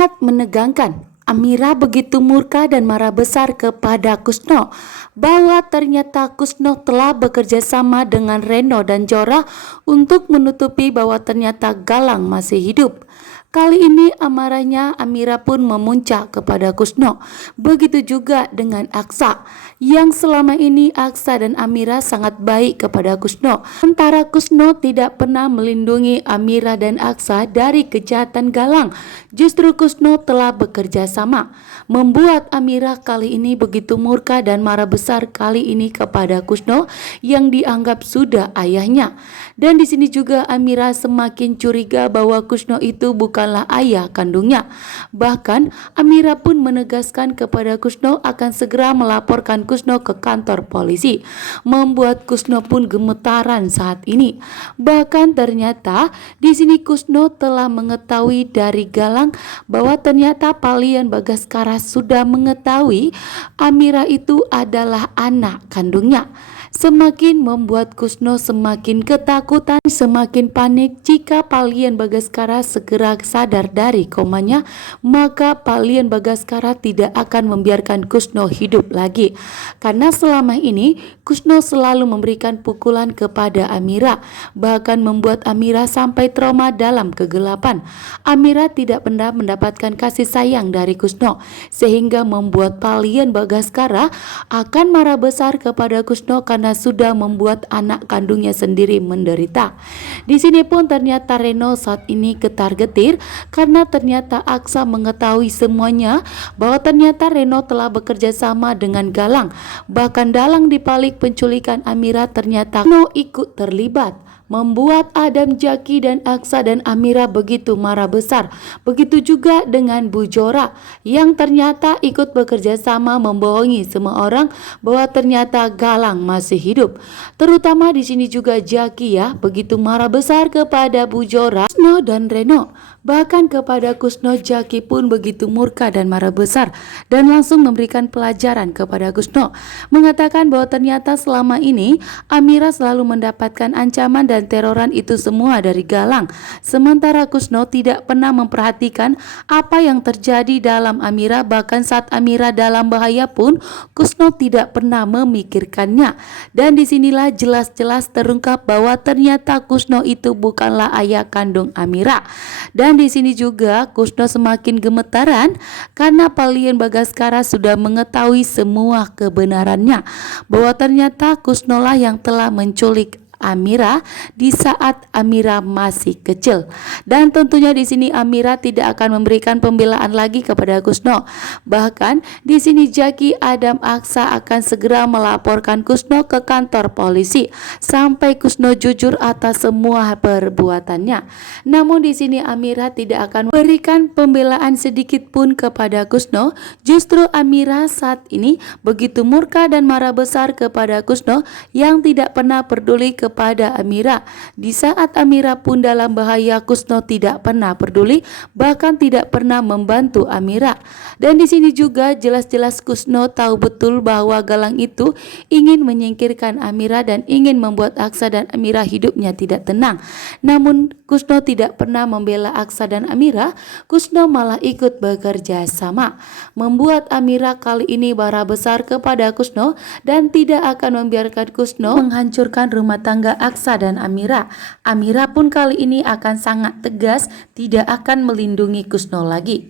Sangat menegangkan. Amira begitu murka dan marah besar kepada Kusno bahwa ternyata Kusno telah bekerja sama dengan Reno dan Jora untuk menutupi bahwa ternyata Galang masih hidup. Kali ini amarahnya Amira pun memuncak kepada Kusno. Begitu juga dengan Aksa, yang selama ini Aksa dan Amira sangat baik kepada Kusno. Sementara Kusno tidak pernah melindungi Amira dan Aksa dari kejahatan Galang. Justru Kusno telah bekerja sama, membuat Amira kali ini begitu murka dan marah besar kali ini kepada Kusno yang dianggap sudah ayahnya. Dan di sini juga Amira semakin curiga bahwa Kusno itu bukanlah ayah kandungnya. Bahkan Amira pun menegaskan kepada Kusno akan segera melaporkan Kusno ke kantor polisi, membuat Kusno pun gemetaran saat ini. Bahkan ternyata di sini Kusno telah mengetahui dari Galang bahwa ternyata Palian Bagaskara sudah mengetahui Amira itu adalah anak kandungnya. Semakin membuat Kusno semakin ketakutan, semakin panik. Jika Palian Bagaskara segera sadar dari komanya, maka Palian Bagaskara tidak akan membiarkan Kusno hidup lagi. Karena selama ini Kusno selalu memberikan pukulan kepada Amira, bahkan membuat Amira sampai trauma dalam kegelapan. Amira tidak pernah mendapatkan kasih sayang dari Kusno, sehingga membuat Palian Bagaskara akan marah besar kepada Kusno karena sudah membuat anak kandungnya sendiri menderita. Di sini pun ternyata Reno saat ini getar-getir karena ternyata Aksa mengetahui semuanya bahwa ternyata Reno telah bekerja sama dengan Galang. Bahkan dalang dibalik penculikan Amira ternyata Reno ikut terlibat, membuat Adam, Jaki, dan Aksa dan Amira begitu marah besar. Begitu juga dengan Bu Jora yang ternyata ikut bekerja sama membohongi semua orang bahwa ternyata Galang masih hidup. Terutama di sini juga Jaki ya, begitu marah besar kepada Bu Jora, Kusno dan Reno. Bahkan kepada Kusno, Jaki pun begitu murka dan marah besar dan langsung memberikan pelajaran kepada Kusno, mengatakan bahwa ternyata selama ini Amira selalu mendapatkan ancaman dan teroran itu semua dari Galang. Sementara Kusno tidak pernah memperhatikan apa yang terjadi dalam Amira, bahkan saat Amira dalam bahaya pun Kusno tidak pernah memikirkannya. Dan disinilah jelas-jelas terungkap bahwa ternyata Kusno itu bukanlah ayah kandung Amira. Dan di sini juga Kusno semakin gemetaran karena Palian Bagaskara sudah mengetahui semua kebenarannya, bahwa ternyata Kusno lah yang telah menculik Amira di saat Amira masih kecil. Dan tentunya di sini Amira tidak akan memberikan pembelaan lagi kepada Kusno. Bahkan di sini Jaki, Adam, Aksa akan segera melaporkan Kusno ke kantor polisi sampai Kusno jujur atas semua perbuatannya. Namun di sini Amira tidak akan memberikan pembelaan sedikit pun kepada Kusno. Justru Amira saat ini begitu murka dan marah besar kepada Kusno yang tidak pernah peduli kepada Amira. Di saat Amira pun dalam bahaya, Kusno tidak pernah peduli, bahkan tidak pernah membantu Amira. Dan di sini juga jelas-jelas Kusno tahu betul bahwa Galang itu ingin menyingkirkan Amira dan ingin membuat Aksa dan Amira hidupnya tidak tenang. Namun Kusno tidak pernah membela Aksa dan Amira. Kusno malah ikut bekerja sama, membuat Amira kali ini marah besar kepada Kusno dan tidak akan membiarkan Kusno menghancurkan rumah tangga Aksa dan Amira. Amira pun kali ini akan sangat tegas, tidak akan melindungi Kusno lagi.